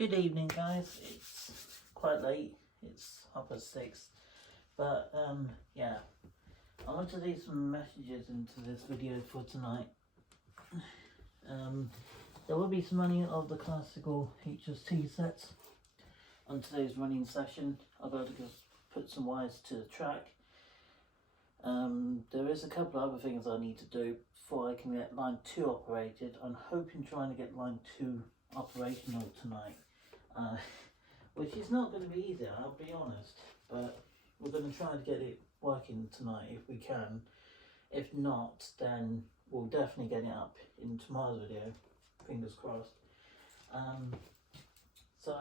Good evening, guys. It's quite late. It's 6:30, but yeah, I want to leave some messages into this video for tonight. There will be some running of the classical HST sets on today's running session. I've got to just put some wires to the track. There is a couple of other things I need to do before I can get line 2 operated. I'm hoping trying to get line 2 operational tonight, which is not going to be easy, I'll be honest, but we're going to try to get it working tonight if we can. If not, then we'll definitely get it up in tomorrow's video, fingers crossed. So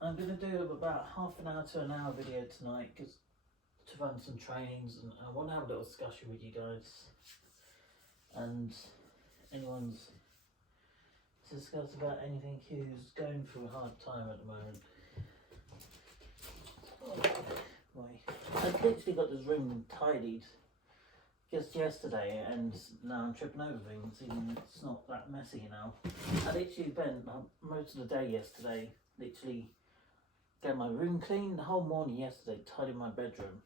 I'm going to do about half an hour to an hour video tonight, because to run some trainings, and I want to have a little discussion with you guys and anyone's to discuss about anything who's going through a hard time at the moment. I literally got this room tidied just yesterday, and now I'm tripping over things, even it's not that messy now. I literally spent most of the day yesterday literally getting my room clean, the whole morning yesterday tidying my bedroom.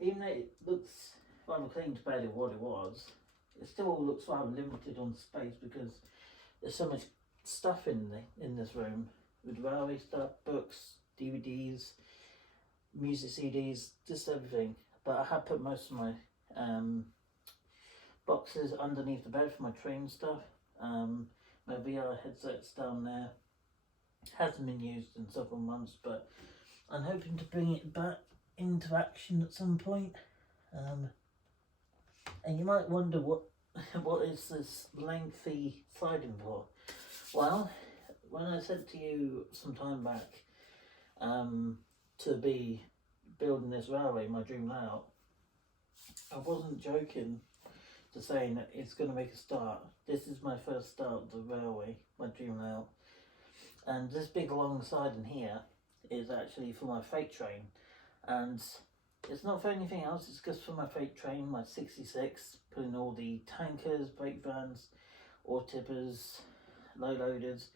Even though it looks rather clean compared to what it was, it still looks rather limited on space because there's so much stuff in this room, with railway stuff, books, DVDs, music CDs, just everything. But I have put most of my boxes underneath the bed for my train stuff. My VR headset's down there. Hasn't been used in several months, but I'm hoping to bring it back into action at some point. And you might wonder what is this lengthy siding for? Well, when I said to you some time back to be building this railway, my dream layout, I wasn't joking to saying that it's going to make a start. This is my first start of the railway, my dream layout. And this big long siding here is actually for my freight train, and it's not for anything else, it's just for my freight train, my 66, putting all the tankers, brake vans, ore tippers, low loaders,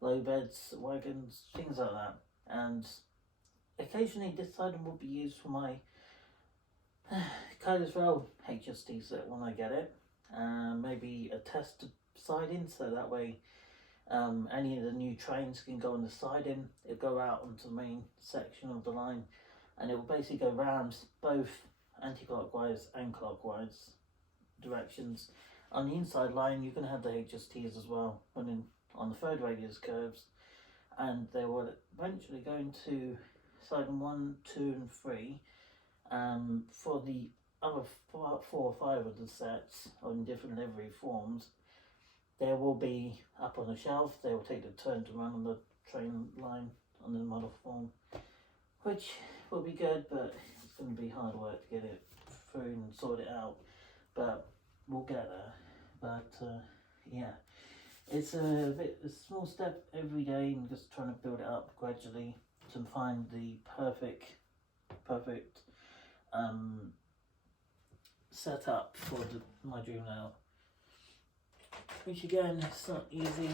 low beds, wagons, things like that. And occasionally this siding will be used for my Kaiser's Rail HST set when I get it. Maybe a test siding, so that way any of the new trains can go on the siding. It'll go out onto the main section of the line, and it will basically go round both anti-clockwise and clockwise directions. On the inside line, you're going to have the HSTs as well, running on the third radius curves, and they will eventually go into siding 1, 2 and 3. For the other 4 or 5 of the sets on different livery forms, they will be up on a shelf. They will take the turn to run on the train line on the model form, which will be good, but it's going to be hard work to get it through and sort it out, but we'll get there. But yeah, it's a small step every day, and just trying to build it up gradually to find the perfect setup for my dream layout, which again, it's not easy.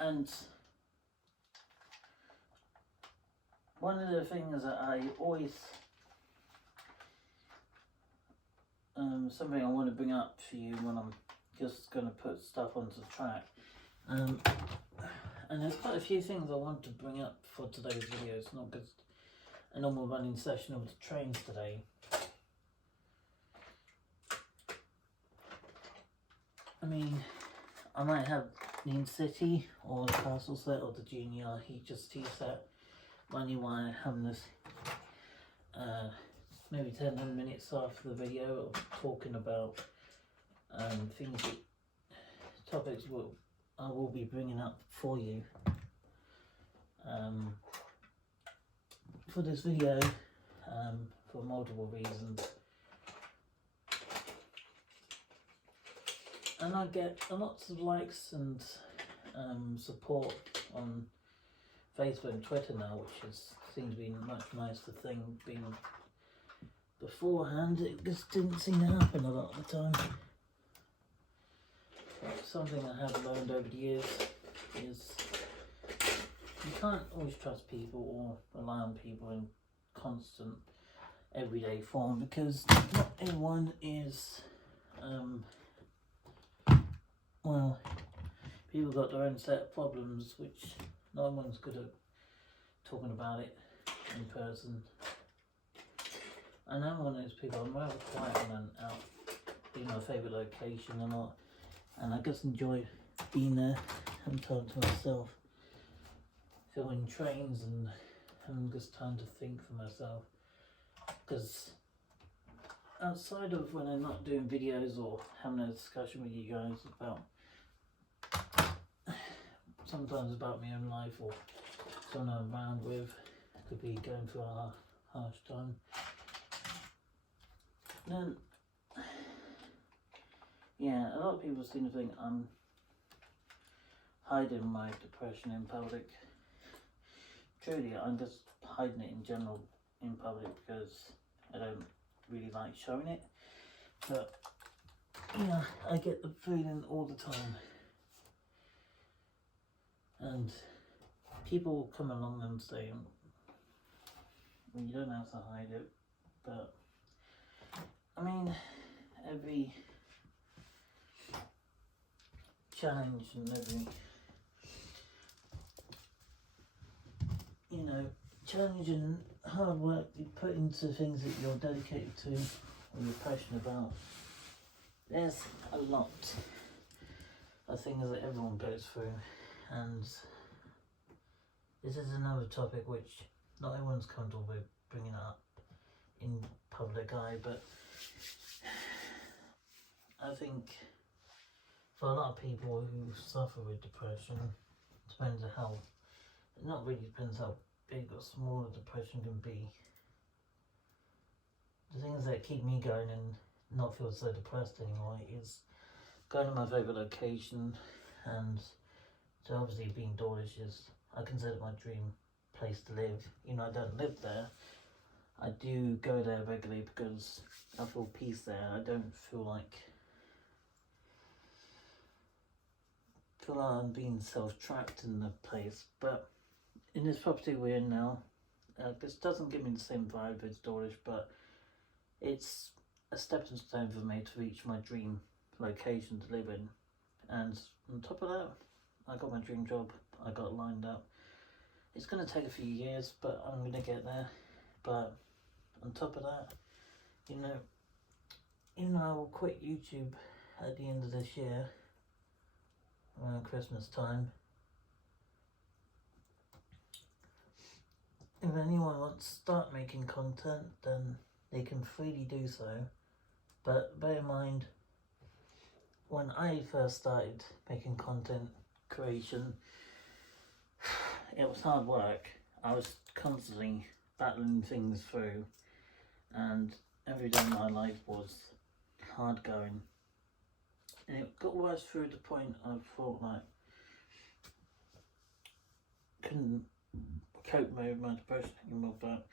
And one of the things that I always, something I want to bring up for you when I'm just going to put stuff onto the track, and there's quite a few things I want to bring up for today's video. It's not just a normal running session of the trains today. I mean, I might have the Intercity or the Castle set or the Junior HST set running while I'm having this maybe 10 minutes after the video of talking about things that topics I will be bringing up for you for this video, for multiple reasons. And I get lots of likes and support on Facebook and Twitter now, which seems to be a much nicer thing. Being beforehand, it just didn't seem to happen a lot of the time. something I have learned over the years is you can't always trust people or rely on people in constant everyday form, because not everyone is well, people got their own set of problems, which no one's good at talking about it in person. And I'm one of those people, I'm rather quiet when I'm out, being my favourite location or not, and I just enjoy being there and time to myself, filming trains and having just time to think for myself. Because outside of when I'm not doing videos or having a discussion with you guys about, sometimes about my own life or someone I'm around with, could be going through a harsh time, then yeah, a lot of people seem to think I'm hiding my depression in public. Truly, I'm just hiding it in general in public because I don't really like showing it. But yeah, I get the feeling all the time. And people come along and say, well, you don't have to hide it. But I mean, every challenge and every, challenge and hard work you put into things that you're dedicated to or you're passionate about, there's a lot of things that everyone goes through, and this is another topic which not everyone's comfortable with bringing up in public eye, but I think for a lot of people who suffer with depression, depends on how, it not really depends how big or small the depression can be. The things that keep me going and not feel so depressed anymore is going to my favourite location, and so obviously being Dawlish is, I consider my dream place to live. I don't live there. I do go there regularly because I feel peace there. I don't feel like I'm being self-trapped in the place. But in this property we're in now, this doesn't give me the same vibe as Dawlish, but it's a stepping stone for me to reach my dream location to live in. And on top of that, I got my dream job. I got lined up. It's going to take a few years, but I'm going to get there. But on top of that, I will quit YouTube at the end of this year, around Christmas time. If anyone wants to start making content, then they can freely do so. But bear in mind, when I first started making content creation, it was hard work. I was constantly battling things through, and every day of my life was hard going. And it got worse through the point I thought like couldn't cope with my depression anymore. But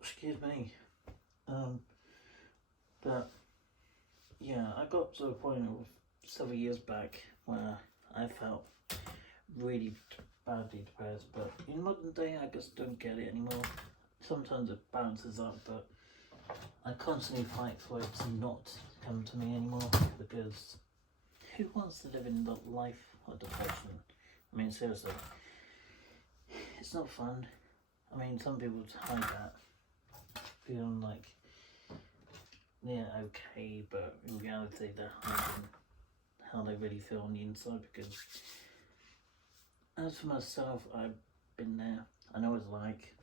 excuse me. But yeah, I got to a point of several years back where I felt really badly depressed. But in modern day, I just don't get it anymore. Sometimes it bounces up, but I constantly fight for it to not come to me anymore, because who wants to live in the life of depression? I mean, seriously, it's not fun. I mean, some people hide that, feeling like they're okay, but in reality they're hiding how they really feel on the inside. Because as for myself, I've been there. I know what it's like.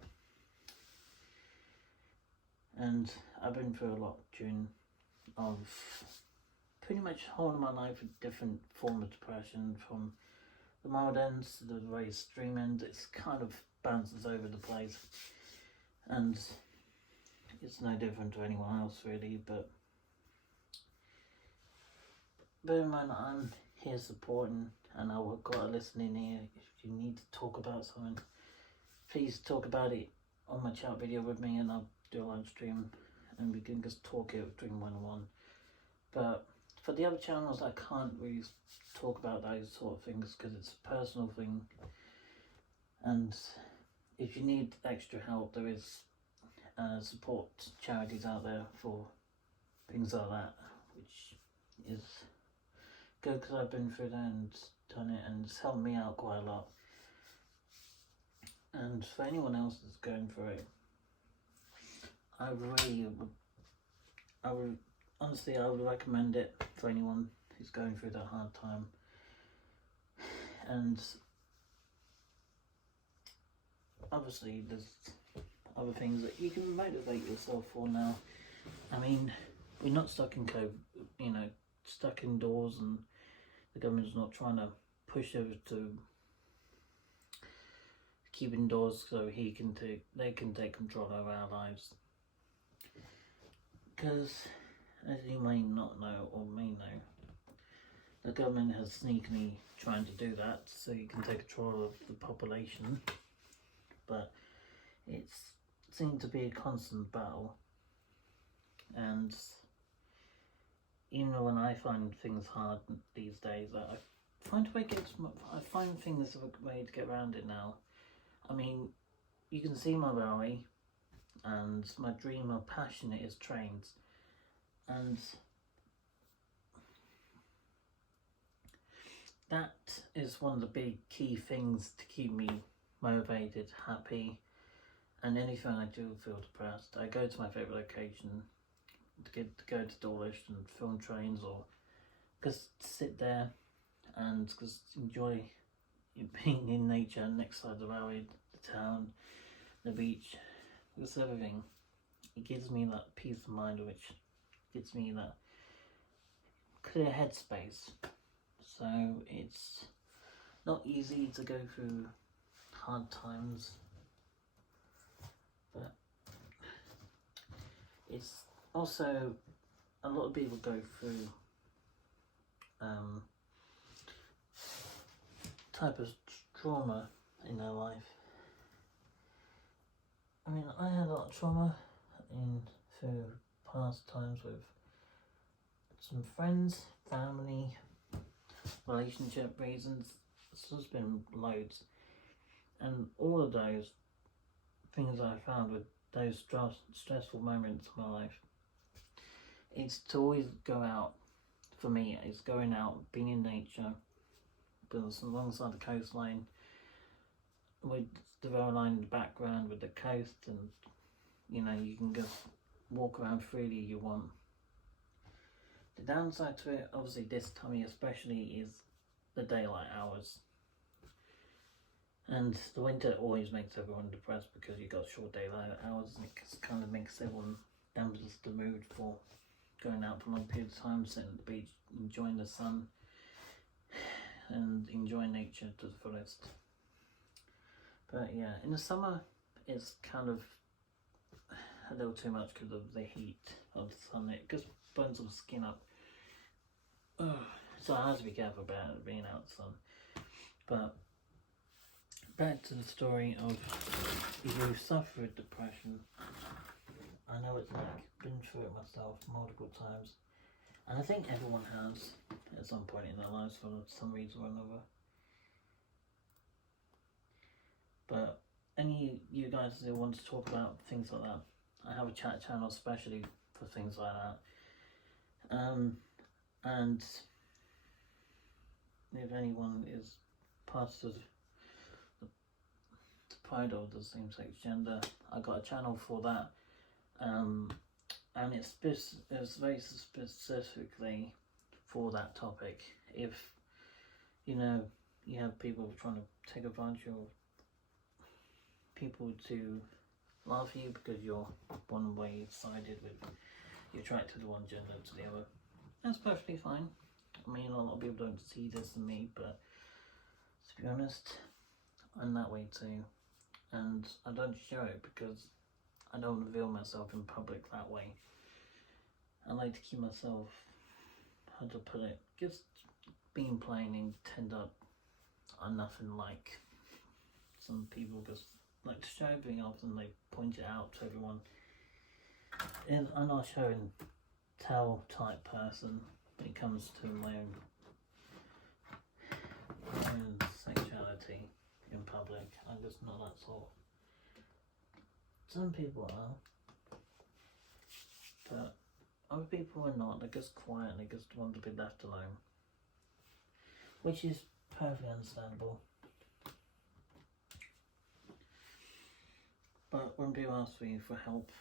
And I've been through a lot during of pretty much whole of my life, a different form of depression, from the mild ends to the very extreme end. It's kind of bounces over the place, and it's no different to anyone else really. But bear in mind, I'm here supporting, and I've got a listening ear. If you need to talk about something, please talk about it on my chat video with me, and I'll do a live stream and we can just talk it during one-on-one. But for the other channels, I can't really talk about those sort of things because it's a personal thing. And if you need extra help, there is support charities out there for things like that, which is good because I've been through that and done it, and it's helped me out quite a lot. And for anyone else that's going through it, I would honestly, I would recommend it for anyone who's going through that hard time. And obviously there's other things that you can motivate yourself for now. I mean, we're not stuck in COVID, stuck indoors, and the government's not trying to push us to keep indoors so they can take control of our lives. Because, as you may not know or may know, the government has sneakily trying to do that so you can take control of the population, but it's seemed to be a constant battle. And even when I find things hard these days, I find things a way to get around it now. I mean, you can see my rally, and my dream, my passion is trains, and that is one of the big key things to keep me motivated, happy, and anytime I do feel depressed, I go to my favourite location to go to Dawlish and film trains, or just sit there and just enjoy being in nature next side of the railway, the town, the beach, just everything. It gives me that peace of mind, which gives me that clear headspace. So it's not easy to go through hard times, but it's also, a lot of people go through type of trauma in their life. I mean, I had a lot of trauma through past times with some friends, family, relationship reasons. So there's been loads, and all of those things I found with those stressful moments in my life, it's to always go out. For me, it's going out, being in nature, because alongside the coastline, with the rail line in the background, with the coast, and you can just walk around freely you want. The downside to it, obviously this time especially, is the daylight hours. And the winter always makes everyone depressed because you've got short daylight hours, and it kind of makes everyone dampens the mood for going out for long periods of time, sitting at the beach, enjoying the sun, and enjoying nature to the fullest. But yeah, in the summer, it's kind of a little too much because of the heat of the sun. It just burns the skin up. So I have to be careful about being out in the sun. But back to the story of if you've suffered depression. I know it's like been through it myself multiple times, and I think everyone has at some point in their lives for some reason or another. But any you guys who want to talk about things like that, I have a chat channel especially for things like that. And if anyone is part of the pride of the same-sex gender, I got a channel for that. And it's very specifically for that topic. If you have people trying to take advantage of people to laugh at you because you're one way sided with, you're attracted to one gender to the other, that's perfectly fine. I mean, a lot of people don't see this in me, but to be honest, I'm that way too, and I don't show it because I don't reveal myself in public that way. I like to keep myself, how to put it, just being plain and tend up. I'm nothing like some people just like to show everything off and they point it out to everyone. And I'm not a show and tell type person. when it comes to my own sexuality in public. I'm just not that sort. Some people are, but other people are not. They're just quiet and they just want to be left alone, which is perfectly understandable. But when people ask me for help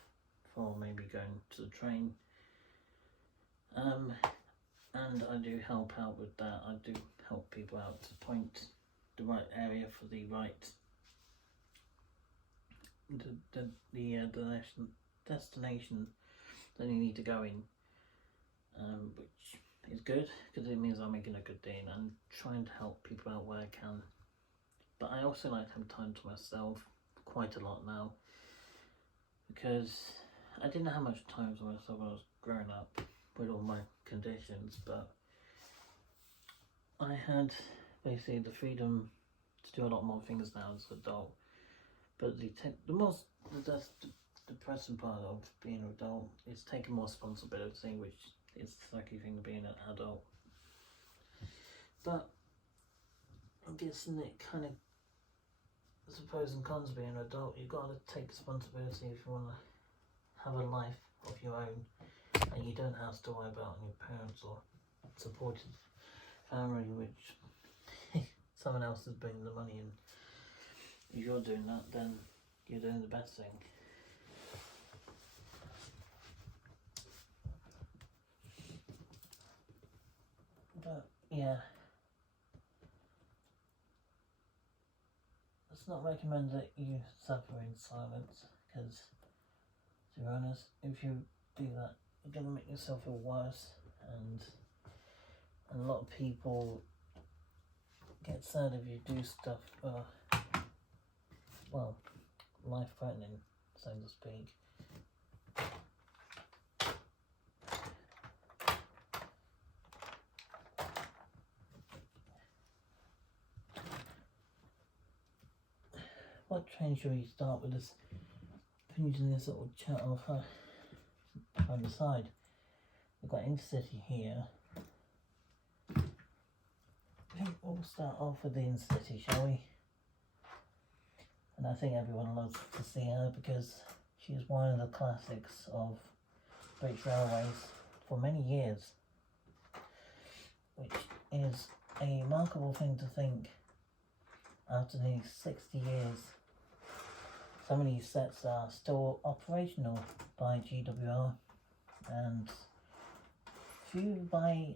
for maybe going to the train, and I do help out with that. I do help people out to point the right area for the right destination that you need to go in, which is good because it means I'm making a good deal and trying to help people out where I can. But I also like to have time to myself quite a lot now, because I didn't have much time to myself when I was growing up with all my conditions, but I had basically the freedom to do a lot more things now as an adult. But the most depressing part of being an adult is taking more responsibility, which is the sucky thing of being an adult. But I'm guessing it kind of, there's pros and cons of being an adult. You've got to take responsibility if you want to have a life of your own, and you don't have to worry about your parents or supportive family, which someone else is bringing the money in. If you're doing that, then you're doing the best thing. But yeah, it's not recommended that you suffer in silence, because to be honest, if you do that, you're going to make yourself feel worse, and a lot of people get sad if you do stuff, well, life-threatening, so to speak. What train should we start with? This finishing this little chat off on the side. We've got Intercity here. I think we'll start off with the Intercity, shall we? And I think everyone loves to see her because she's one of the classics of British Railways for many years, which is a remarkable thing to think. After these 60 years, some of these sets are still operational by GWR, and few by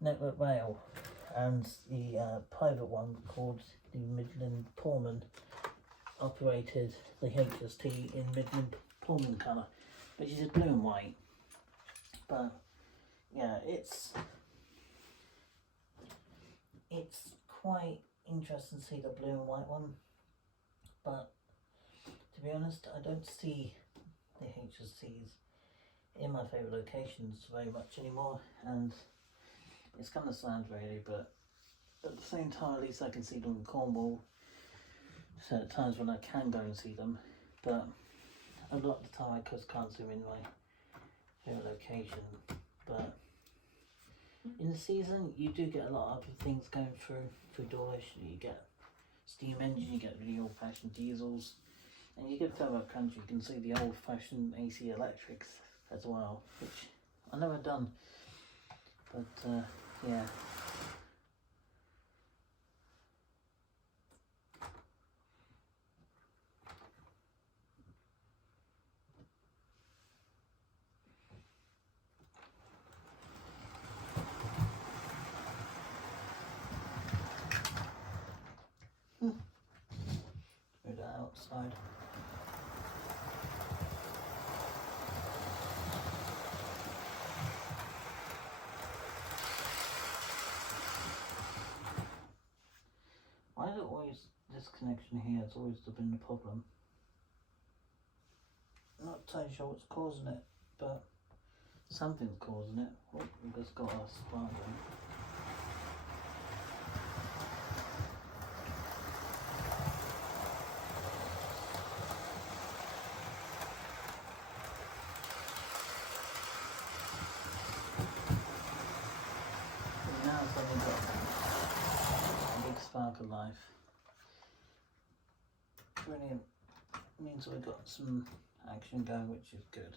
Network Rail, and the private one called the Midland Pullman operated the HST in Midland Pullman colour, which is blue and white. But yeah, it's quite interesting to see the blue and white one, but to be honest, I don't see the HSTs in my favourite locations very much anymore, and it's kind of sad really, but at the same time at least I can see them in Cornwall, so at times when I can go and see them, but a lot of the time I just can't see them in my favourite location. But in the season you do get a lot of other things going through Dawlish. You get steam engine, you get really old fashioned diesels, and you get further up country you can see the old fashioned AC electrics as well, which I've never done, but yeah. Move that outside. Why is it always this connection here? It's always been the problem. I'm not entirely sure what's causing it, but something's causing it. Oh, we've just got our spark one. Spark of Life. Brilliant. Means we've got some action going, which is good.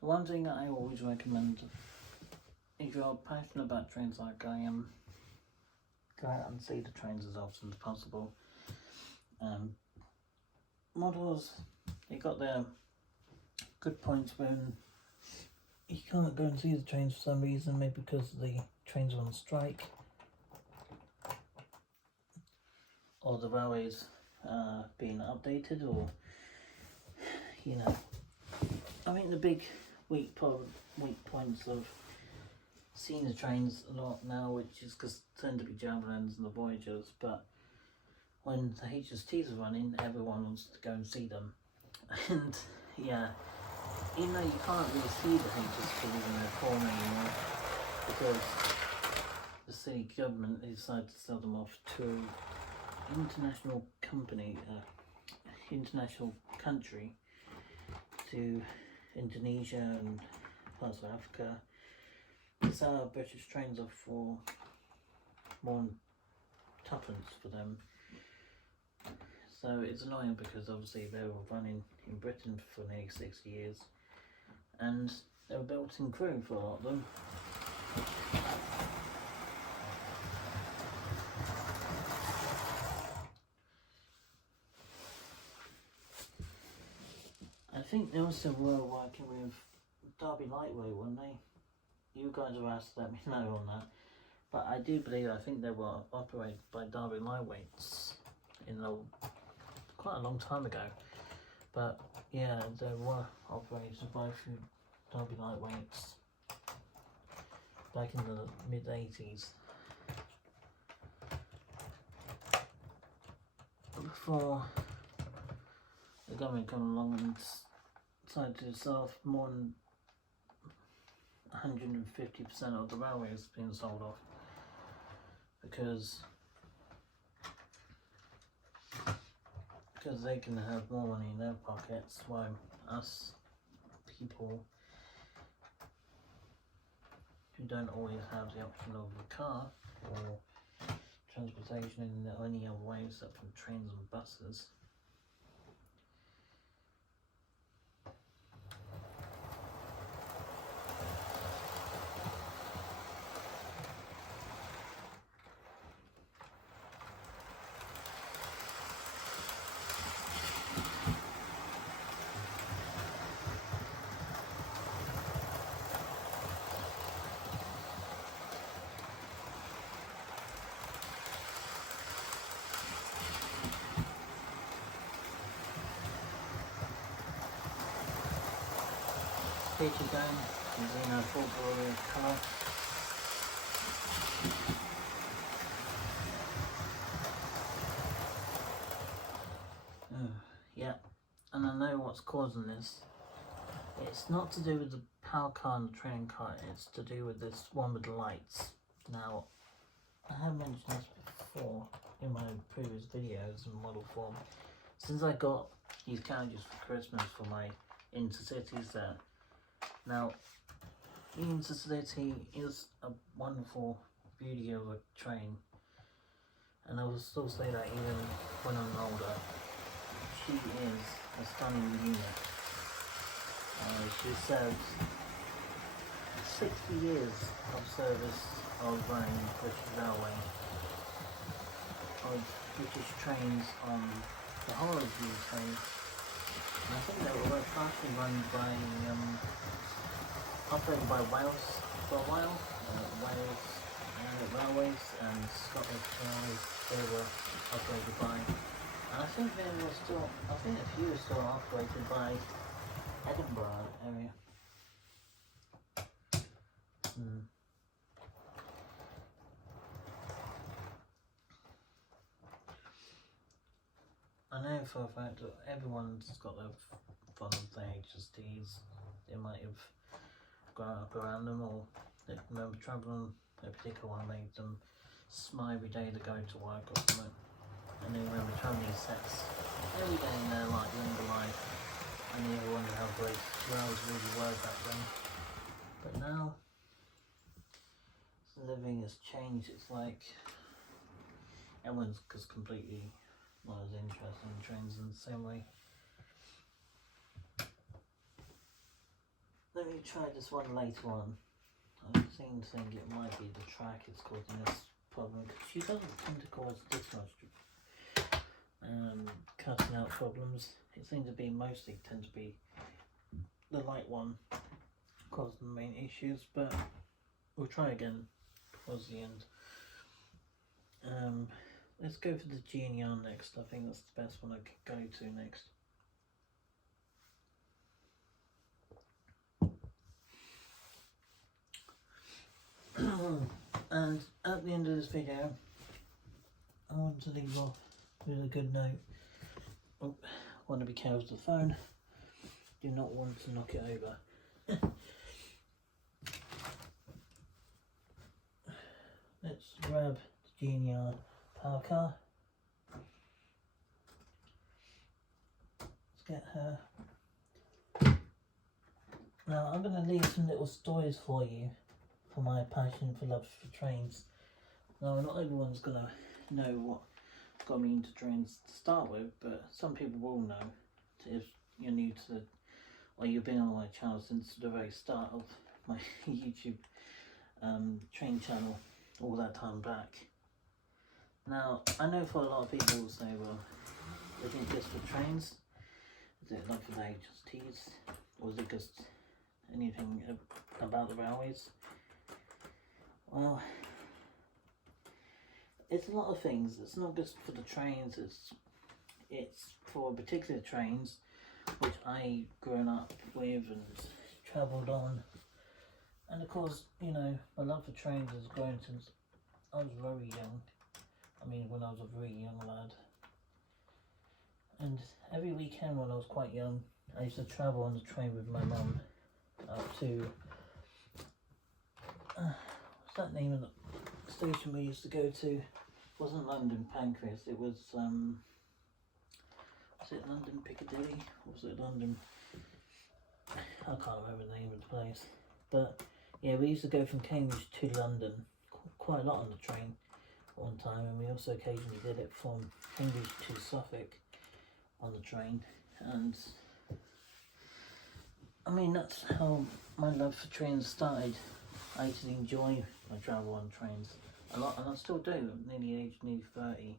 The one thing I always recommend, if you're passionate about trains like I am, go out and see the trains as often as possible. Models, they got their good points when you can't go and see the trains for some reason, maybe because the trains are on strike, or the railways being updated, or you know, I think the big weak points of seeing the trains a lot now, which is because tend to be Javelins and the Voyagers, but when the HSTs are running, everyone wants to go and see them. And yeah, even though you can't really see the HSTs in their form anymore, because the city government decided to sell them off to international country, to Indonesia and parts of Africa, to sell our British trains off for more than tuppence for them. So it's annoying because obviously they were running in Britain for nearly 60 years and they were built in Crewe for a lot of them. I think they also were working with Derby Lightway, weren't they? You guys are asked to let me know on that. But I do believe, I think they were operated by Derby Lightweights quite a long time ago. But yeah, they were operated by a few Derby Lightweights back in the mid-80s. Before the government came along and decided to sell off more than 150% of the railways being sold off, because they can have more money in their pockets, while us people who don't always have the option of a car or transportation in any other way except from trains and buses. Feature dome is in a full glory of colour. Yeah, and I know what's causing this. It's not to do with the power car and the train car, it's to do with this one with the lights. Now, I have mentioned this before in my previous videos in model form. Since I got these carriages for Christmas for my Intercities there. Now, the Intercity is a wonderful beauty of a train, and I will still say that even when I'm older, she is a stunning unit. She serves 60 years of service of running British Railway, of British trains on the whole of the UK. And I think they were partially run by operated by Wales for a while, Wales Railways and Scottish Railways, they were operated by, and I think a few are still operated by Edinburgh area. I know for a fact that everyone's got their fun of the HSTs. They might have grown up around them, or they remember travelling a particular one made them smile every day to go to work or something, and they remember travelling these sets every day in their younger life, and they wonder how great rails really were back then. But now living has changed. It's like everyone's just completely not as interested in trains in the same way. Let me try this one later on. I seem to think it might be the track it's causing this problem, because she doesn't tend to cause this much cutting out problems. It seems to be mostly tend to be the light one causing the main issues, but we'll try again towards the end. Let's go for the GNR next. I think that's the best one I could go to next. And at the end of this video, I want to leave off with a good note. Oh, want to be careful with the phone. Do not want to knock it over. Let's grab the GNR power car. Let's get her. Now I'm going to leave some little stories for you for my passion for love for trains. Now not everyone's going to know what got me into trains to start with, but some people will know if you're new to or you've been on my channel since the very start of my YouTube train channel all that time back. Now I know for a lot of people will say, well, isn't it just for trains? Is it not for the HSTs? Or is it just anything about the railways? Well, it's a lot of things. It's not just for the trains, it's for particular trains which I grown up with and travelled on. And of course, you know, my love for trains has grown since I was very young. I mean, when I was a very young lad. And every weekend when I was quite young, I used to travel on the train with my mum up to, what's that name of the station we used to go to? It wasn't London Pancras, it was it London Piccadilly? Or was it London? I can't remember the name of the place. But yeah, we used to go from Cambridge to London quite a lot on the train one time, and we also occasionally did it from Cambridge to Suffolk on the train. And I mean, that's how my love for trains started. I used to enjoy my travel on trains a lot, and I still do. I'm nearly 30.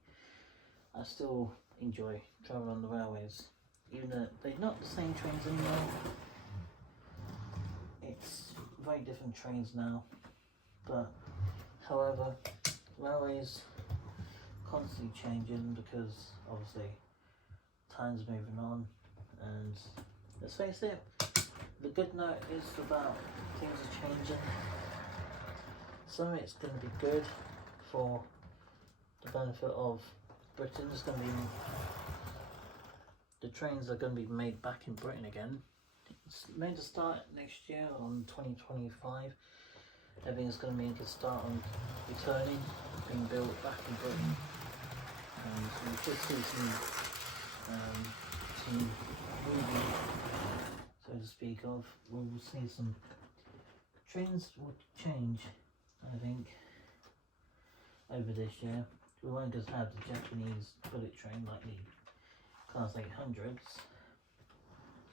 I still enjoy travel on the railways, even though they're not the same trains anymore. It's very different trains now, but however, railways constantly changing because obviously time's moving on, and let's face it, the good note is about things are changing. Some of it's going to be good for the benefit of Britain. It's going to be, the trains are going to be made back in Britain again. It's meant to start next year on 2025. Everything's going to make a start on returning, being built back in Britain. And we should see some moving, so to speak of. We'll see some trains will change, I think, over this year. We won't just have the Japanese bullet train like the Class 800s,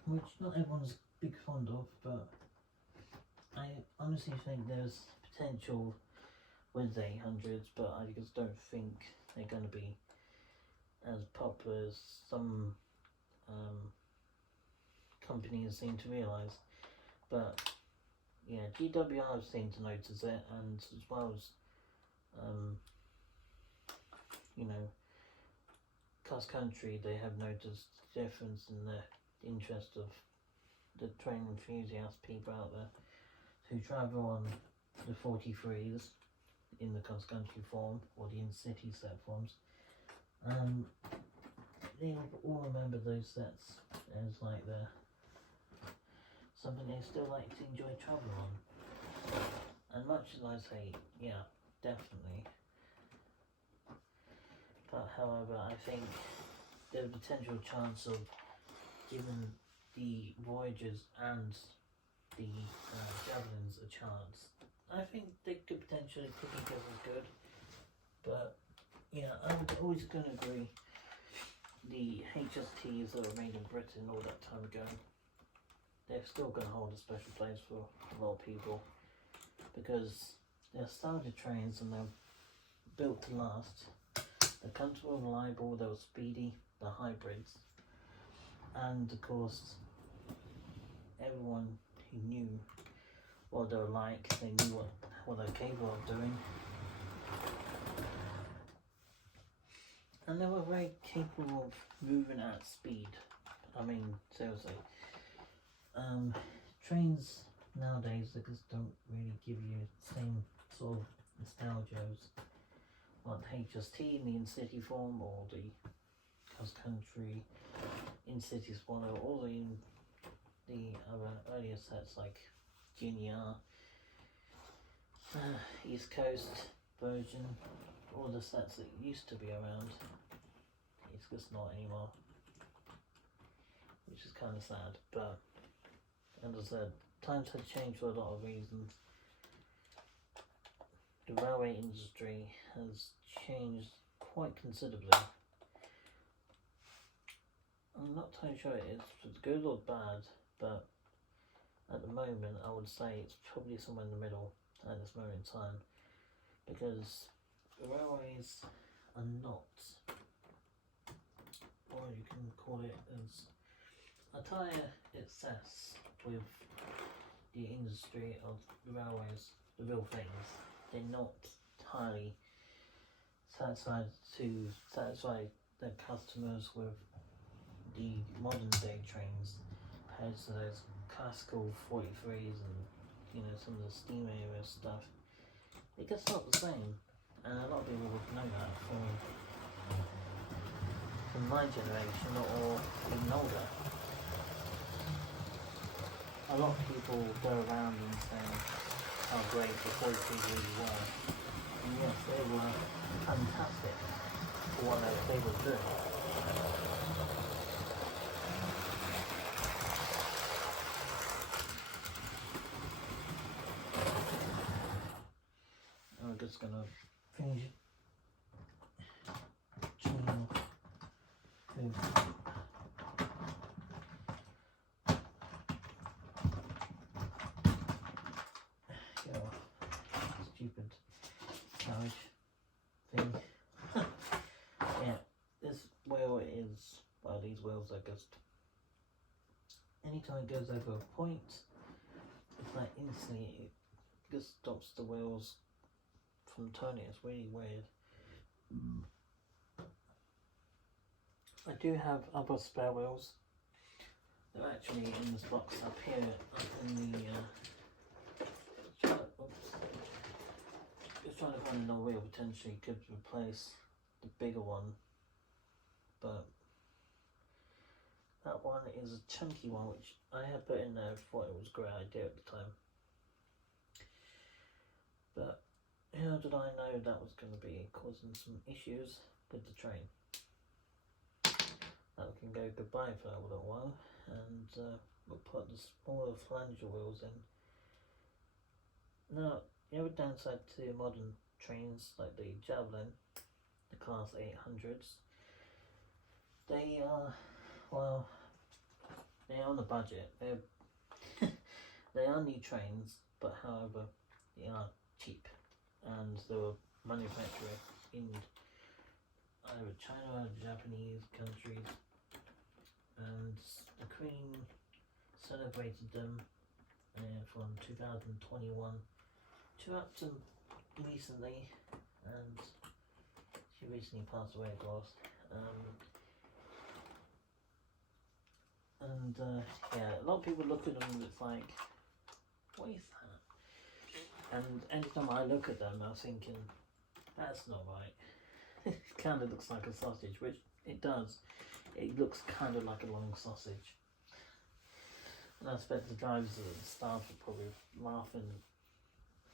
which not everyone's big fond of, but I honestly think there's potential with the 800s, but I just don't think they're going to be as popular as some companies seem to realise. But yeah, GWR seem to notice it, and as well as you know, Cross Country, they have noticed the difference in the interest of the train enthusiast people out there who travel on the 43s in the cross country form or the in-city set forms. They all remember those sets as like something they still like to enjoy travel on. And much as I say, yeah, definitely. But however, I think there's a potential chance of giving the Voyagers and the Javelins a chance. I think they could potentially could be just as good, but yeah, I'm always going to agree. The HSTs that were made in Britain all that time ago, they're still going to hold a special place for a lot of people because they're standard trains and they're built to last. They're comfortable and reliable, they're speedy, they're hybrids, and of course everyone who knew what they were like, they knew what they're capable of doing, and they were very capable of moving at speed. I mean, seriously, trains nowadays, they just don't really give you the same sort of nostalgias like the HST in the in-city form, or the cross-country in-city Swallow, or the other earlier sets like Junior, East Coast version, all the sets that used to be around. It's just not anymore, which is kind of sad, but as I said, times have changed for a lot of reasons. The railway industry has changed quite considerably. I'm not totally sure it's good or bad, but at the moment I would say it's probably somewhere in the middle at this moment in time, because the railways are not, or you can call it as a tire excess with the industry of the railways, the real things. They're not entirely satisfied to satisfy their customers with the modern day trains compared to those classical 43s and, you know, some of the steam era stuff. It gets not the same, and a lot of people would know that from my generation or even older. A lot of people go around and saying how great the 43s really were, and yes, they were fantastic for what they were doing. I'm just gonna finish chewing food. Yeah, stupid carriage thing. Yeah, this wheel is, well, these wheels are just, anytime it goes over a point, it's like instantly it just stops the wheels from turning. It's really weird. I do have other spare wheels. They're actually in this box up here, up in the just trying to find another wheel potentially could replace the bigger one, but that one is a chunky one which I had put in there, thought it was a great idea at the time, but how did I know that was going to be causing some issues with the train? That we can go goodbye for a little while, and we'll put the smaller flanger wheels in. Now, the other downside to modern trains like the Javelin, the Class 800s, they are, well, they're on a budget. They are new trains, but however, they are cheap, and they were manufactured in either China or Japanese countries, and the Queen celebrated them from 2021 to up to recently, and she recently passed away, of course. Yeah, a lot of people look at them and it's like, what is that? And anytime I look at them, I'm thinking, that's not right. It kind of looks like a sausage, which it does. It looks kind of like a long sausage. And I expect the drivers and staff are probably laughing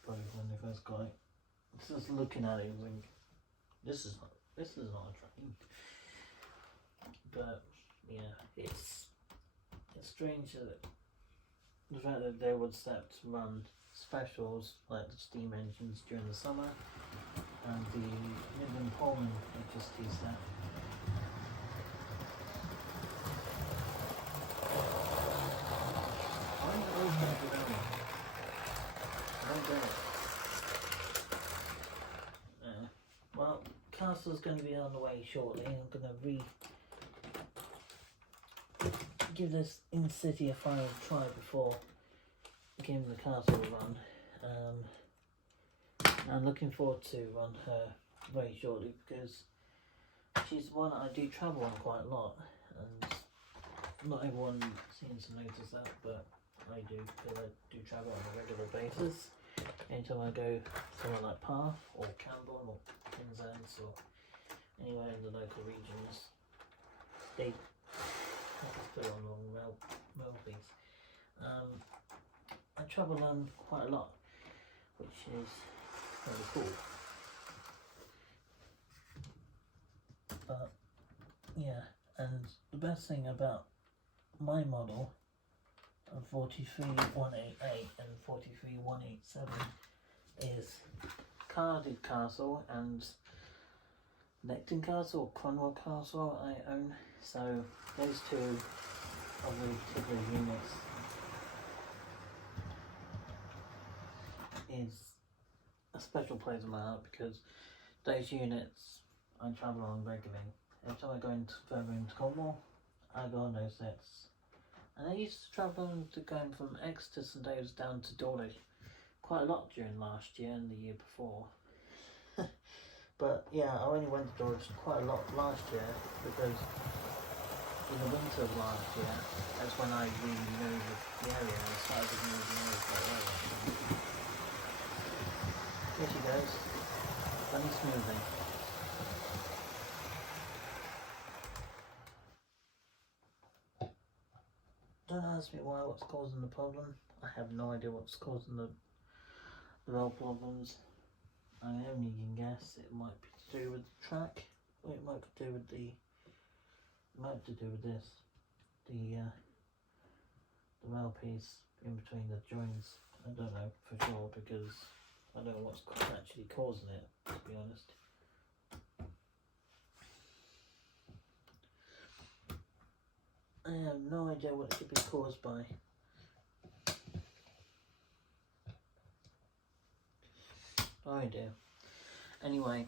when they first got it. Just looking at it and think, this is not a train. But yeah, it's strange that the fact that they would set to run specials like the steam engines during the summer and the Midland Pullman HST set. Why are you always going to go down there? I don't get it. Well, Castle's going to be on the way shortly. I'm going to give this In-City a final try before giving the Castle a run. I'm looking forward to run her very shortly because she's one I do travel on quite a lot, and not everyone seems to notice that, but I do, because I do travel on a regular basis. Anytime I go somewhere like Parr or Camborne or Penzance or anywhere in the local regions, they put on long rail piece. I travel on quite a lot, which is very cool. But yeah, and the best thing about my model of 43188 and 43187 is Cardiff Castle and Necton Castle or Cronwell Castle I own. So those two of the particular units is a special place in my heart because those units I travel on regularly. Every time I go further into Cornwall, I go on those sets. And I used to travel to going from Exeter St David's down to Dawlish quite a lot during last year and the year before. But yeah, I only went to Dawlish quite a lot last year because in the winter of last year, that's when I really knew the area and started to know the area quite well. Here she goes, running smoothly. Don't ask me what's causing the problem. I have no idea what's causing the rail problems. I only can guess it might be to do with the track, or it might be to do with this. The rail piece in between the joints. I don't know for sure because I don't know what's actually causing it, to be honest. I have no idea what it could be caused by. No idea. Anyway,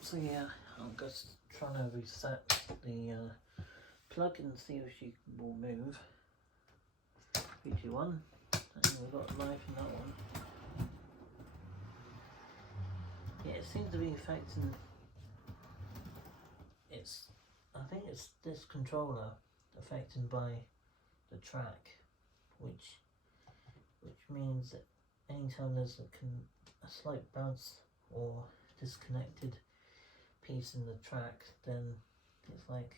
so yeah, I'm just trying to reset the plug and see if she will move. 3, 2, 1, and we've got life in that one. Yeah, it seems to be affecting. I think it's this controller affected by the track, which means that anytime there's a slight bounce or disconnected piece in the track, then it's like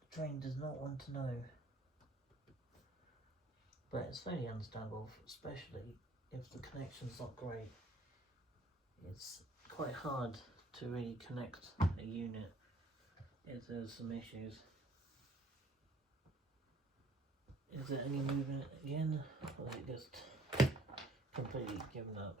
the train does not want to know. But it's very understandable, especially if the connection's not great. It's quite hard to really connect a unit if there's some issues. Is it any moving again, or is it just completely given up?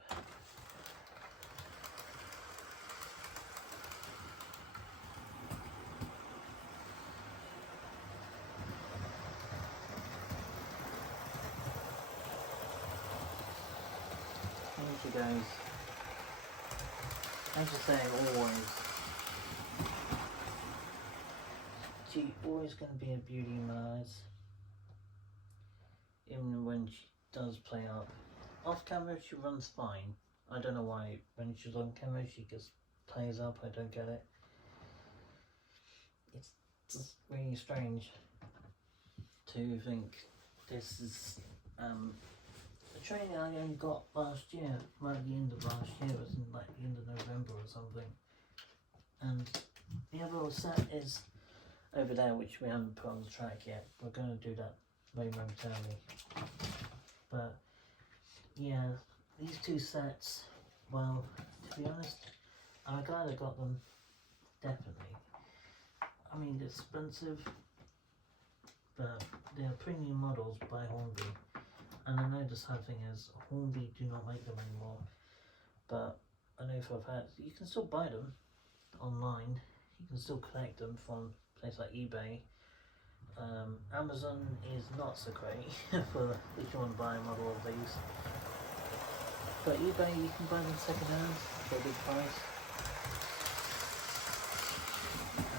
Here she goes. As I say, always. She's always going to be a beauty in my eyes. Even when she does play up. Off camera she runs fine. I don't know why when she's on camera she just plays up, I don't get it. It's just really strange to think this is a training I only got last year, right at the end of last year, it was in like the end of November or something. And the overall set is over there, which we haven't put on the track yet. We're going to do that very momentarily. But yeah, these two sets, well, to be honest, I'm glad I got them, definitely. I mean, they're expensive, but they are premium models by Hornby. And I know the sad thing is Hornby do not make them anymore, but I know for a fact you can still buy them online. You can still collect them from places like eBay. Amazon is not so great for if you want to buy a model of these. But eBay, you can buy them second hand for a good price.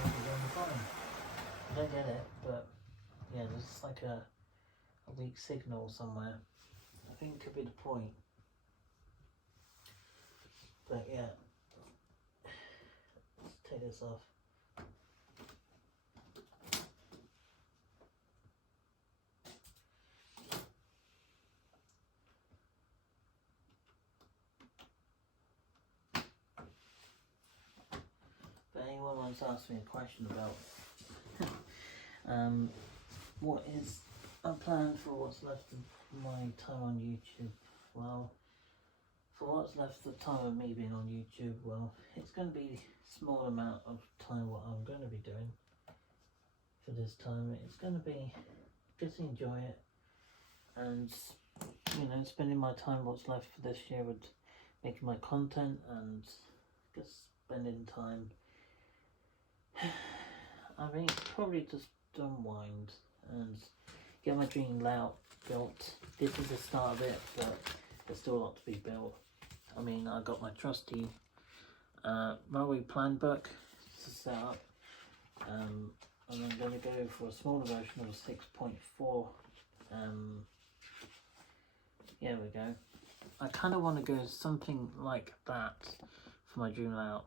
And you're fine. I don't get it, but yeah, there's like a weak signal somewhere. I think it could be the point. But yeah, let's take this off. But anyone wants to ask me a question about what is a plan for what's left of my time on YouTube? Well, for what's left of the time of me being on YouTube, well, it's going to be a small amount of time what I'm going to be doing for this time. It's going to be just enjoy it and, you know, spending my time what's left for this year with making my content and just spending time. I mean, probably just unwind and get my dream layout built. This is the start of it, but there's still a lot to be built. I mean, I got my trusty railway plan book to set up, and I'm going to go for a smaller version of 6.4. Here we go. I kind of want to go something like that for my dream layout,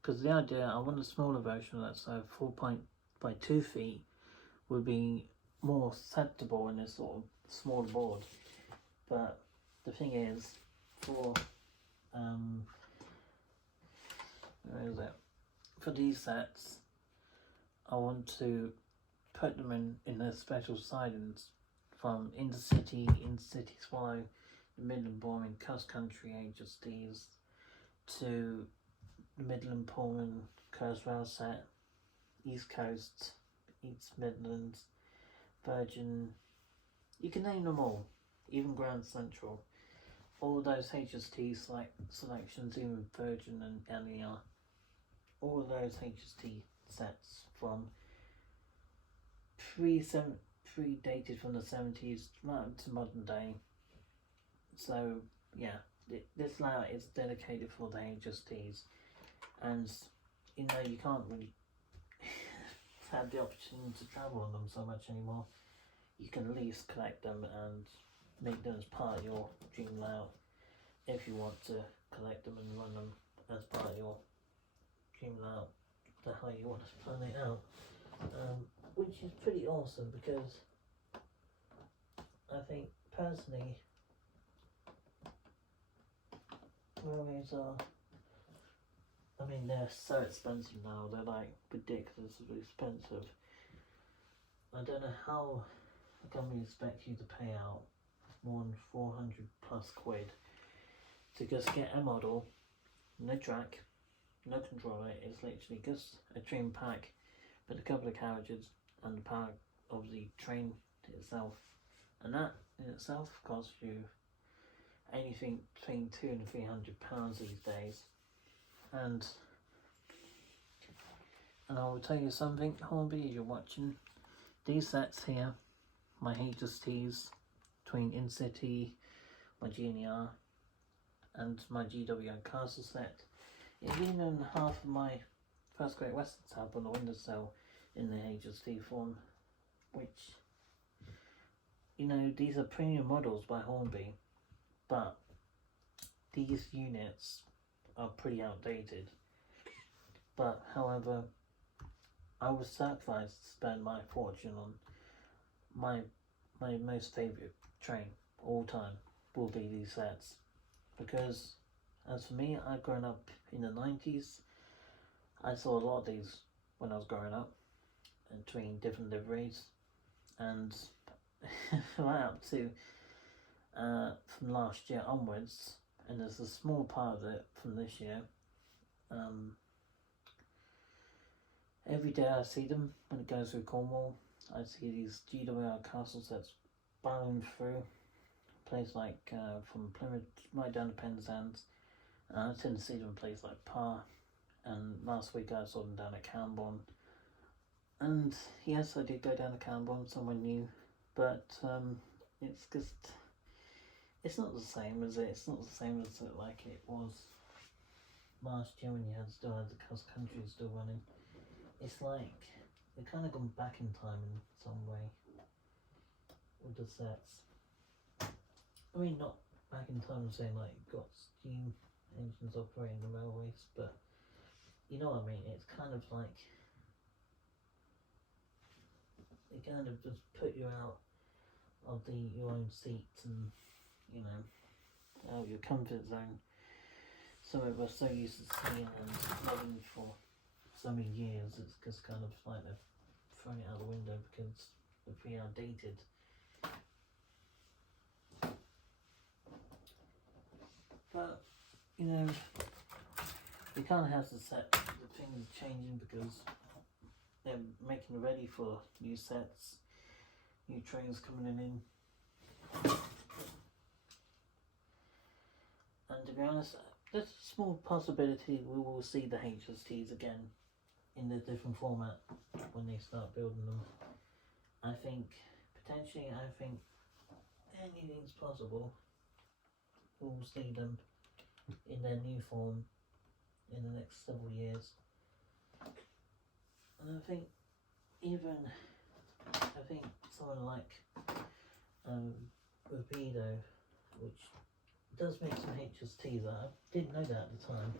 because the idea, I want a smaller version of that, so 4.2 feet would be more acceptable in this sort of small board. But the thing is, for where is it? For these sets, I want to put them in their special sidings from Intercity Swallow, the Midland Pullman Coast Country HSTs, to the Midland Pullman Kurzweil set, East Coast, East Midlands, Virgin, you can name them all, even Grand Central. All those HST selections, even Virgin and LER, all of those HST sets from predated from the 70s right up to modern day. So yeah, this layout is dedicated for the HSTs, and you know, you can't really have the opportunity to travel on them so much anymore. You can at least collect them and make them as part of your dream layout if you want to collect them and run them as part of your dream layout, to how you want to plan it out, which is pretty awesome, because I think personally railways are, I mean, they're so expensive now, they're like ridiculously expensive. I don't know how a company expects you to pay out more than 400 plus quid to just get a model, no track, no controller. It's literally just a train pack with a couple of carriages and the power of the train itself, and that in itself costs you anything between £200 and £300 these days. And I will tell you something, Hornby, as you're watching, these sets here, my HSTs between InCity, my GNR and my GWO Castle set, is even half of my First Great Western tab on the windowsill in the HST form, which, you know, these are premium models by Hornby, but these units are pretty outdated. But however, I was sacrificed to spend my fortune on my most favourite train all time will be these sets, because as for me, I've grown up in the 90s. I saw a lot of these when I was growing up, between different liveries, and right up to from last year onwards, and there's a small part of it from this year. Every day I see them when it goes through Cornwall, I see these GWR castle sets barreling through. Place like from Plymouth right down to Penzance. I tend to see them in places like Parr, and last week I saw them down at Camborne. And yes, I did go down to Camborne, somewhere new, but it's just, it's not the same as it. It's not the same as it like it was last year when you still had the cross country still running. It's like they've kind of gone back in time in some way with the sets. I mean, not back in time saying like got steam engines operating the railways, but you know what I mean. It's kind of like they kind of just put you out of your own seat and, you know, out of your comfort zone. Some of us so used to seeing and loving for so many years, it's just kind of like they've thrown it out the window because they're pretty outdated. But, you know, you kind of have to set the things changing because they're making ready for new sets, new trains coming in. And to be honest, there's a small possibility we will see the HSTs again in a different format when they start building them. I think, potentially, anything's possible. We'll see them in their new form in the next several years. And I think someone like Rapido, which does make some HSTs. I didn't know that at the time,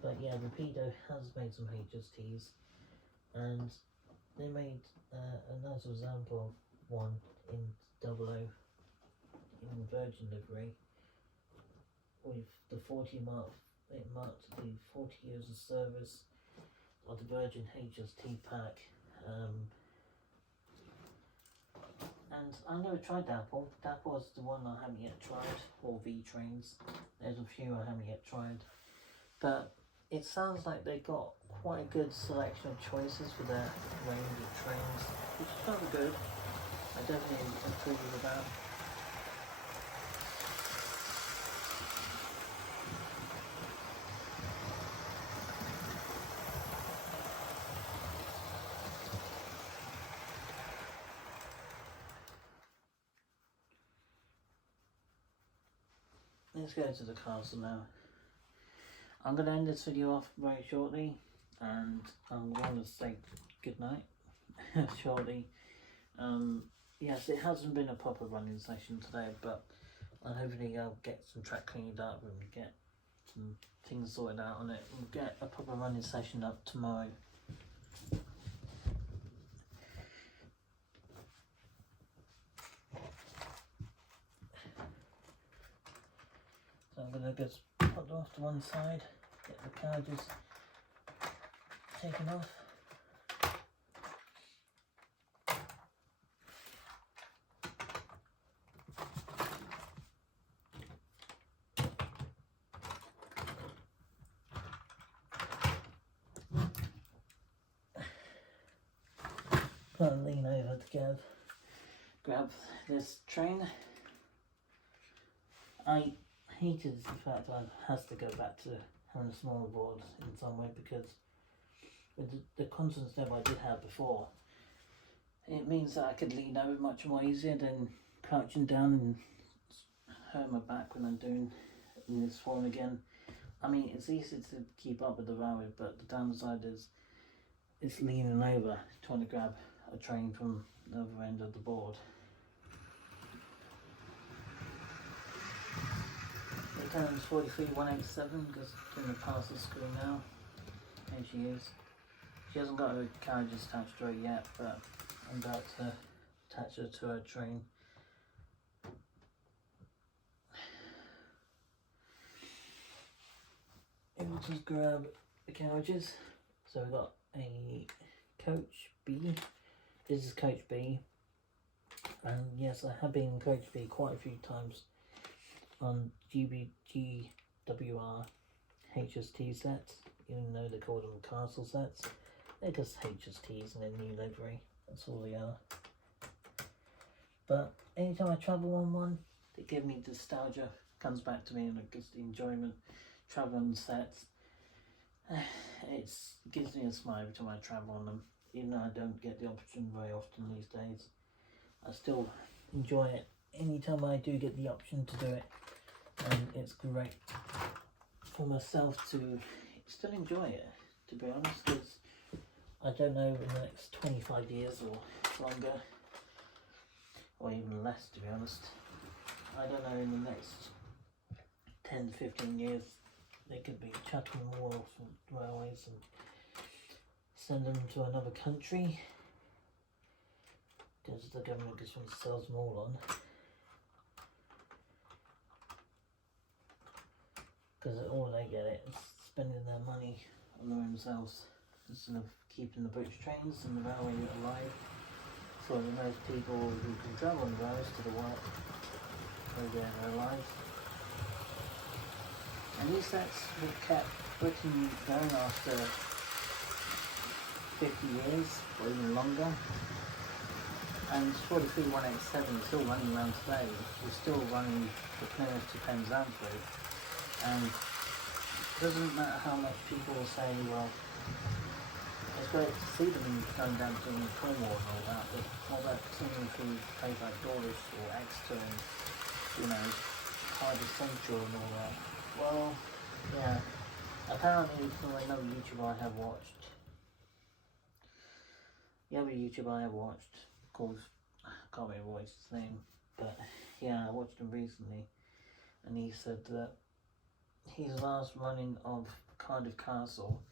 but yeah, Rapido has made some HSTs, and they made a nice example of one in 00 in Virgin livery with the 40 mark. It marked the 40 years of service of the Virgin HST pack. And I never tried Dapple. Dapple is the one I haven't yet tried, or V-Trains. There's a few I haven't yet tried. But it sounds like they got quite a good selection of choices for their range of trains, which is rather good. I definitely approve of that. Let's go to the castle now. I'm going to end this video off very shortly, and I'm going to say goodnight shortly. Yes, it hasn't been a proper running session today, but hopefully I'll get some track cleaned up and get some things sorted out on it. We'll get a proper running session up tomorrow. So I'm going to just put them off to one side, get the carriages taken off. Put a lean over to grab this train. I hated the fact that I has to go back to having a smaller board in some way, because with the constant step I did have before, it means that I could lean over much more easier than crouching down and hurt my back when I'm doing in this form again. I mean, it's easy to keep up with the railway, but the downside is it's leaning over trying to grab a train from the other end of the board. Returns 43187, just doing the parcel school now. Here she is. She hasn't got her carriages attached to her yet, but I'm about to attach her to her train. And we'll just grab the carriages. So we've got a coach B. This is coach B. And yes, I have been in coach B quite a few times on GWR HST sets, even though they call them castle sets. They're just HSTs in a new livery, that's all they are. But anytime I travel on one, they give me nostalgia, comes back to me, and it gives the enjoyment. Travel on sets, it gives me a smile every time I travel on them. Even though I don't get the opportunity very often these days, I still enjoy it anytime I do get the option to do it, and it's great for myself to still enjoy it, to be honest, because I don't know in the next 25 years or longer, or even less, to be honest, I don't know, in the next 10 to 15 years they could be shutting more off railways and send them to another country, because the government just wants to sell them all on, because all they get it is spending their money on themselves instead of keeping the British trains and the railway alive for the most people who can travel on the rails to the work where they're alive. And these sets have kept Britain going after 50 years or even longer. And 43187 is still running around today. We're still running the Plymouth to Penzance route. And it doesn't matter how much people say, well, it's great to see them going down to Cornwall and all that, but what about something through places like Dawlish or Exeter and, you know, Cardiff Central and all that? Well, yeah, apparently from another YouTuber I have watched, called, I can't remember what his name, but yeah, I watched him recently, and he said that his last running of Cardiff Castle,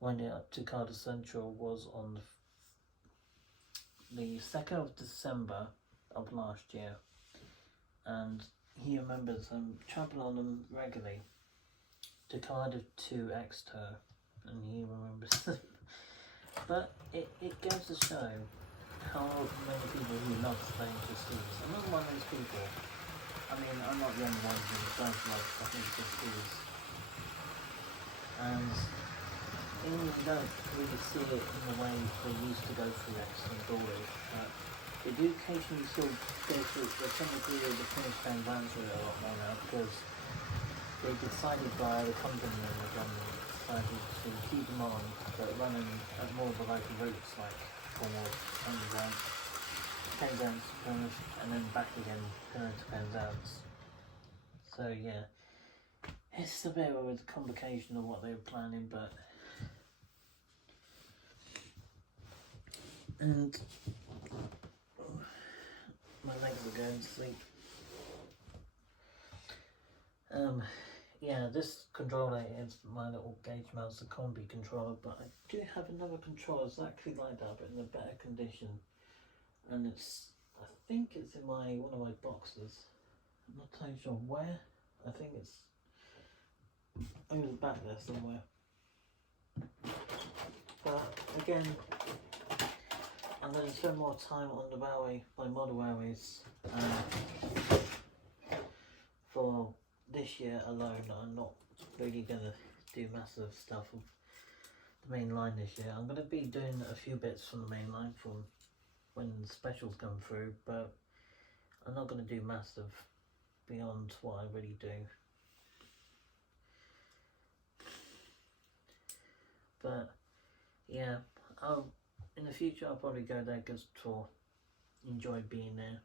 when it up to Cardiff Central, was on the 2nd of December of last year, and he remembers travelling on them regularly to Cardiff to Exeter, and he remembers them. But it goes to show how many people who love playing to seas. I'm not one of those people. I mean, I'm not the only one who does love playing to seas. And even you don't really see it in the way they used to go through Exeter and Dawlish, but they do occasionally still go through the degree of the Plymouth Penzance route a lot more now, because they decided by the company and the government decided to keep them on, but running at more of a local routes like Cornwall, Penzance, Plymouth, and then back again to Penzance. So yeah, it's a bit of a complication of what they were planning, but and my legs are going to sleep. Yeah, this controller is my little Gauge Master Combi controller, but I do have another controller exactly like that, but in a better condition, and it's, I think it's in one of my boxes. I'm not totally sure where. I think it's over the back there somewhere. But again, I'm going to spend more time on the railway, my model railways, for this year alone. I'm not really going to do massive stuff with the main line this year. I'm going to be doing a few bits from the main line from when the specials come through, but I'm not going to do massive beyond what I really do. But yeah, in the future I'll probably go there just for enjoy being there,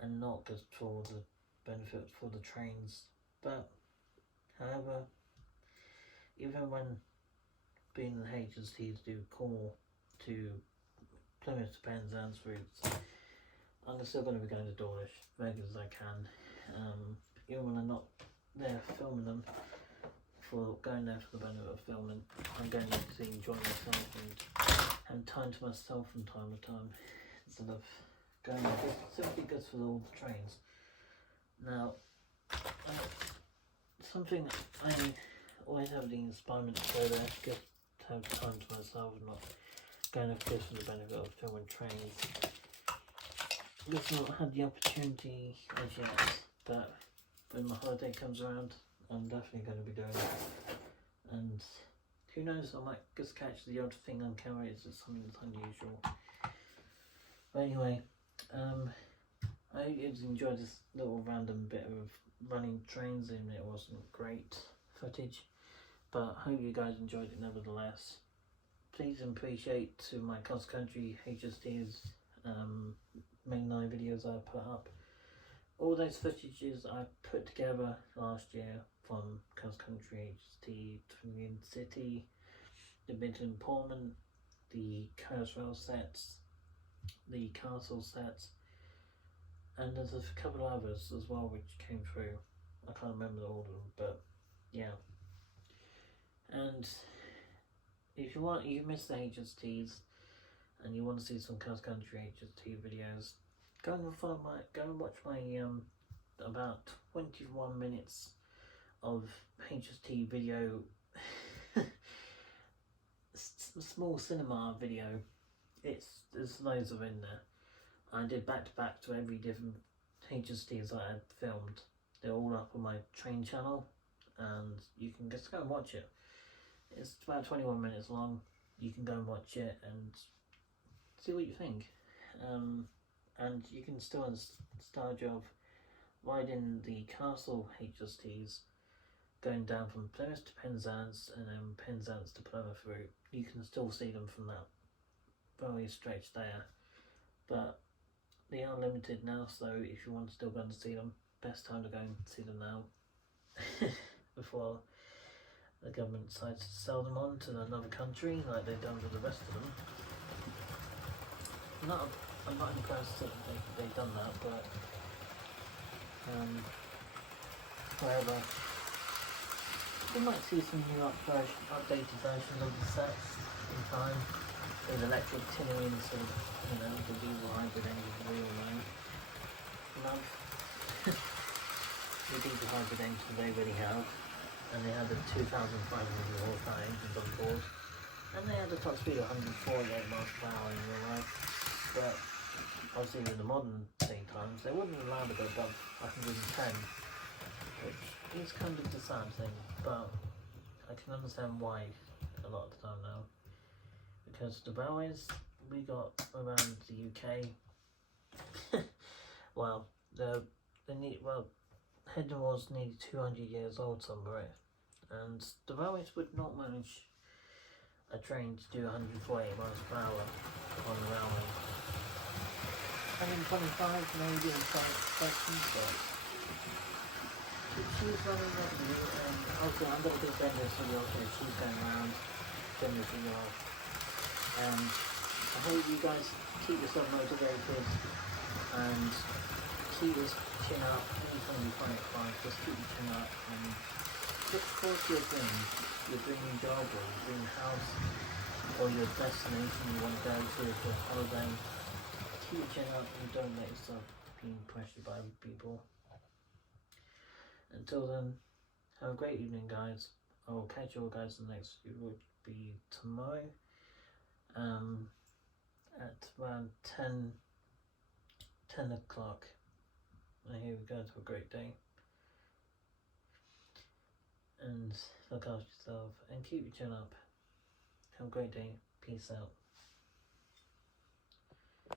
and not just for the benefit for the trains. But however, even when being the HST to do Cornwall to Plymouth to Penzance routes, I'm still going to be going to Dawlish as regular as I can, even when I'm not there filming them. For going there for the benefit of filming, I'm going there to enjoy myself and having time to myself from time to time, instead of going there. It's simply good for all the trains. Now, something I always have the inspiration to go there, to have time to myself and not going there just for the benefit of filming trains. I've not had the opportunity as yet, but when my holiday comes around, I'm definitely going to be doing it. And who knows, I might just catch the odd thing on camera. It's just something that's unusual. But anyway, I hope you enjoyed this little random bit of running trains, and it wasn't great footage, but I hope you guys enjoyed it nevertheless. Please appreciate to my cross country HSTs mainline videos I put up. All those footages I put together last year from cross country HST, Twin City, the Midland Pullman, the Carousel sets, the Castle sets, and there's a couple of others as well which came through. I can't remember all of them, but yeah. And if you missed the HSTs and you want to see some cross country HST videos, go and watch my about 21 minutes of HST video, small cinema video. There's loads of in there. I did back to back to every different HSTs I had filmed. They're all up on my train channel, and you can just go and watch it. It's about 21 minutes long. You can go and watch it and see what you think. And you can still start off riding the Castle HSTs, going down from Plymouth to Penzance and then Penzance to Plymouth route. You can still see them from that very stretch there, but they are limited now, so if you want to still go and see them, best time to go and see them now before the government decides to sell them on to another country like they've done with the rest of them. I'm not impressed that they've done that, but however, we might see some new updated versions of the sets in time with electric tinning instead of, the diesel hybrid engine we all love. The diesel hybrid engine they really have, and they had the 2,500 horsepower engines on board, and they had a top speed of 148 miles per hour in real life, but obviously with the modern same times they wouldn't allow to go above 110, which is kind of the sad thing, but I can understand why a lot of the time now, because the railways we got around the UK, well, Headland was nearly 200 years old somewhere, and the railways would not manage a train to do 148 miles per hour on the railway. 125 maybe in some sections, but she's running that video, and also I'm going to do this video okay, she's going around doing this video, and I hope you guys keep yourself motivated and keep your chin up. Anytime you find it fine, just keep your chin up and look forward to your dream job or your dream house or your destination you want to go to for a holiday. Keep your chin up and don't let yourself being pressured by people. Until then, have a great evening, guys. I will catch you all guys in the next video, which will be tomorrow at around 10 o'clock. And here we go, to a great day. And look after yourself and keep your chin up. Have a great day. Peace out.